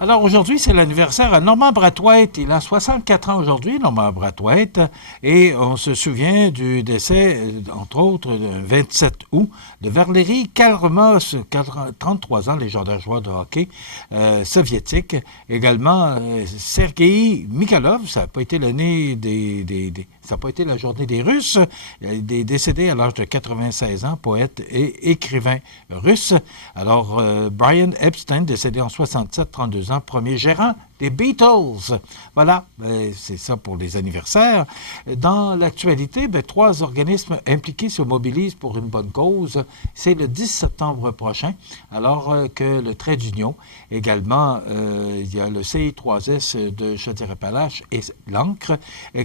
Alors aujourd'hui, c'est l'anniversaire à Normand Brathwaite. Il a 64 ans aujourd'hui, Normand Brathwaite, et on se souvient du décès, entre autres, le 27 août, de Valéry Kalmos, 33 ans, légendaire joueur de hockey soviétique. Également, Sergei Mikhailov, ça n'a pas été l'année ça n'a pas été la journée des Russes. Il est décédé à l'âge de 96 ans, poète et écrivain russe. Alors, Brian Epstein, décédé en 67, 32 ans, premier gérant des Beatles. Voilà, c'est ça pour les anniversaires. Dans l'actualité, 3 organismes impliqués se mobilisent pour une bonne cause. C'est le 10 septembre prochain, alors que le Trait d'Union. Également, il y a le CI3S de Chaudière-Appalaches et l'Ancre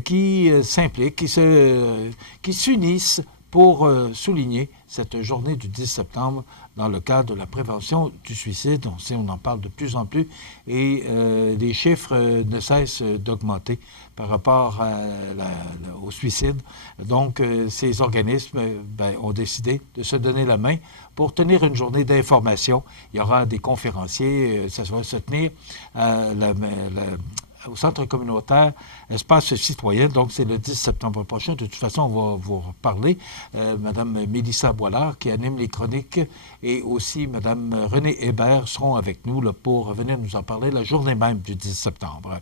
qui s'impliquent, qui s'unissent pour souligner cette journée du 10 septembre dans le cadre de la prévention du suicide. On en parle de plus en plus et les chiffres ne cessent d'augmenter par rapport au suicide. Donc, ces organismes ont décidé de se donner la main pour tenir une journée d'information. Il y aura des conférenciers, ça va se tenir au centre communautaire Espace Citoyen. Donc, c'est le 10 septembre prochain. De toute façon, on va vous reparler. Madame Mélissa Boilard, qui anime les chroniques, et aussi Madame Renée Hébert seront avec nous là, pour venir nous en parler la journée même du 10 septembre.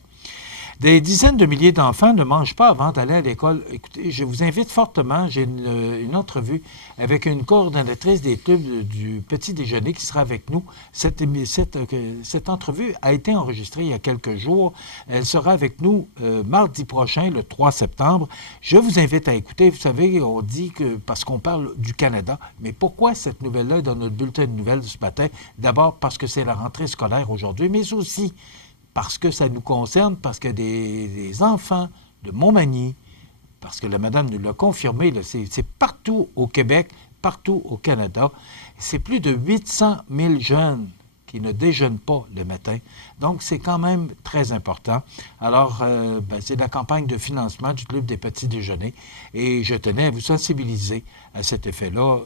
Des dizaines de milliers d'enfants ne mangent pas avant d'aller à l'école. Écoutez, je vous invite fortement, j'ai une entrevue avec une coordonnatrice des clubs du petit déjeuner qui sera avec nous. Cette entrevue a été enregistrée il y a quelques jours. Elle sera avec nous mardi prochain, le 3 septembre. Je vous invite à écouter. Vous savez, on dit que, parce qu'on parle du Canada, mais pourquoi cette nouvelle-là est dans notre bulletin de nouvelles ce matin? D'abord parce que c'est la rentrée scolaire aujourd'hui, mais aussi parce que ça nous concerne, parce que des enfants de Montmagny, parce que la madame nous l'a confirmé, là, c'est partout au Québec, partout au Canada, c'est plus de 800 000 jeunes qui ne déjeunent pas le matin. Donc, c'est quand même très important. Alors, c'est la campagne de financement du Club des petits déjeuners et je tenais à vous sensibiliser à cet effet-là.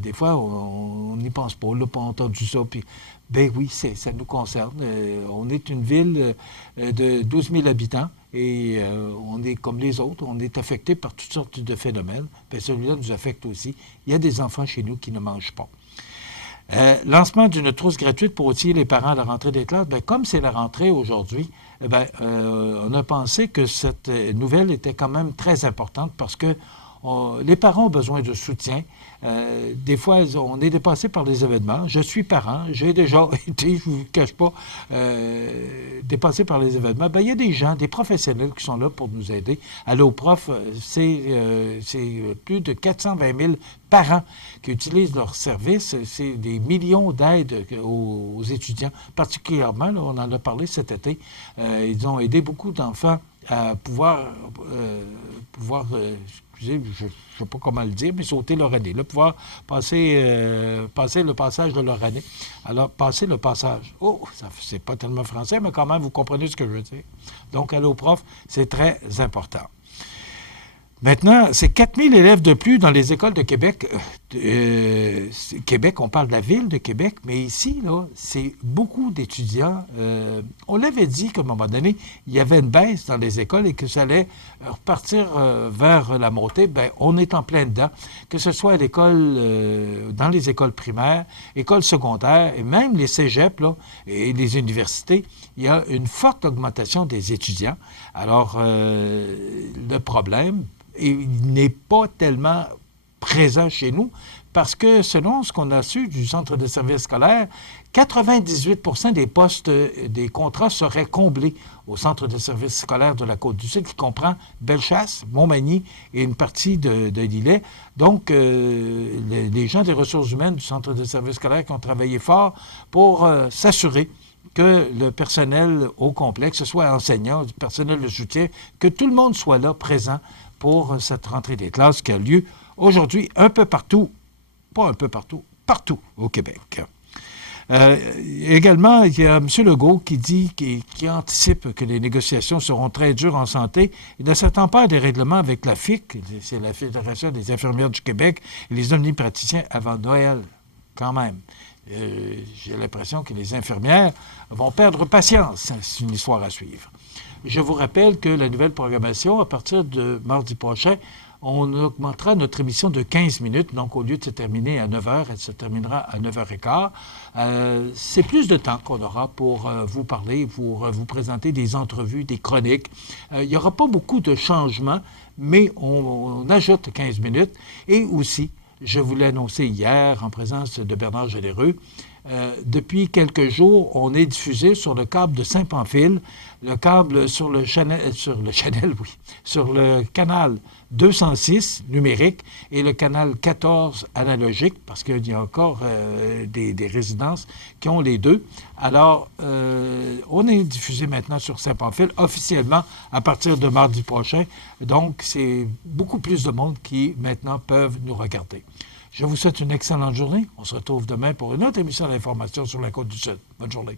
Des fois, on n'y pense pas. On n'a pas entendu ça, puis ben oui, ça nous concerne. On est une ville de 12 000 habitants et on est comme les autres. On est affecté par toutes sortes de phénomènes. Bien, celui-là nous affecte aussi. Il y a des enfants chez nous qui ne mangent pas. Lancement d'une trousse gratuite pour outiller les parents à la rentrée des classes. Bien, comme c'est la rentrée aujourd'hui, on a pensé que cette nouvelle était quand même très importante parce que les parents ont besoin de soutien. Des fois, on est dépassé par les événements. Je suis parent, j'ai déjà été, je ne vous cache pas, dépassé par les événements. Il y a des gens, des professionnels qui sont là pour nous aider. Alloprof, c'est plus de 420 000 parents qui utilisent leurs services. C'est des millions d'aides aux étudiants, particulièrement, là, on en a parlé cet été. Ils ont aidé beaucoup d'enfants à pouvoir je ne sais pas comment le dire, mais sauter leur année, là, pouvoir passer le passage de leur année. Alors, passer le passage. Oh, c'est pas tellement français, mais quand même, vous comprenez ce que je veux dire. Donc, Alloprof, c'est très important. Maintenant, c'est 4000 élèves de plus dans les écoles de Québec. Québec, on parle de la ville de Québec, mais ici, là, c'est beaucoup d'étudiants. On l'avait dit qu'à un moment donné, il y avait une baisse dans les écoles et que ça allait repartir vers la montée. Bien, on est en plein dedans, que ce soit à l'école, dans les écoles primaires, écoles secondaires et même les cégeps là, et les universités. Il y a une forte augmentation des étudiants. Alors, le problème, il n'est pas tellement présent chez nous parce que selon ce qu'on a su du centre de services scolaires, 98% des postes, des contrats seraient comblés au centre de services scolaires de la Côte-du-Sud qui comprend Bellechasse, Montmagny et une partie de Lillet. Donc, les gens des ressources humaines du centre de services scolaires qui ont travaillé fort pour s'assurer que le personnel au complet, que ce soit enseignants, du personnel de soutien, que tout le monde soit là, présent pour cette rentrée des classes qui a lieu aujourd'hui un peu partout, pas un peu partout, partout au Québec. Également, il y a M. Legault qui dit, qui anticipe que les négociations seront très dures en santé. Il ne s'attend pas à des règlements avec la FIC, c'est la Fédération des infirmières du Québec, et les omnipraticiens avant Noël, quand même. J'ai l'impression que les infirmières vont perdre patience. C'est une histoire à suivre. Je vous rappelle que la nouvelle programmation, à partir de mardi prochain, on augmentera notre émission de 15 minutes. Donc, au lieu de se terminer à 9 h, elle se terminera à 9 h 15. C'est plus de temps qu'on aura pour vous parler, pour vous présenter des entrevues, des chroniques. Il n'y aura pas beaucoup de changements, mais on ajoute 15 minutes. Et aussi, je vous l'ai annoncé hier en présence de Bernard Généreux, depuis quelques jours, on est diffusé sur le câble de Saint-Pamphile, le câble sur le canal 206 numérique et le canal 14 analogique, parce qu'il y a encore des résidences qui ont les deux. Alors, on est diffusé maintenant sur Saint-Pamphile officiellement à partir de mardi prochain. Donc, c'est beaucoup plus de monde qui maintenant peuvent nous regarder. Je vous souhaite une excellente journée. On se retrouve demain pour une autre émission d'information sur la Côte-du-Sud. Bonne journée.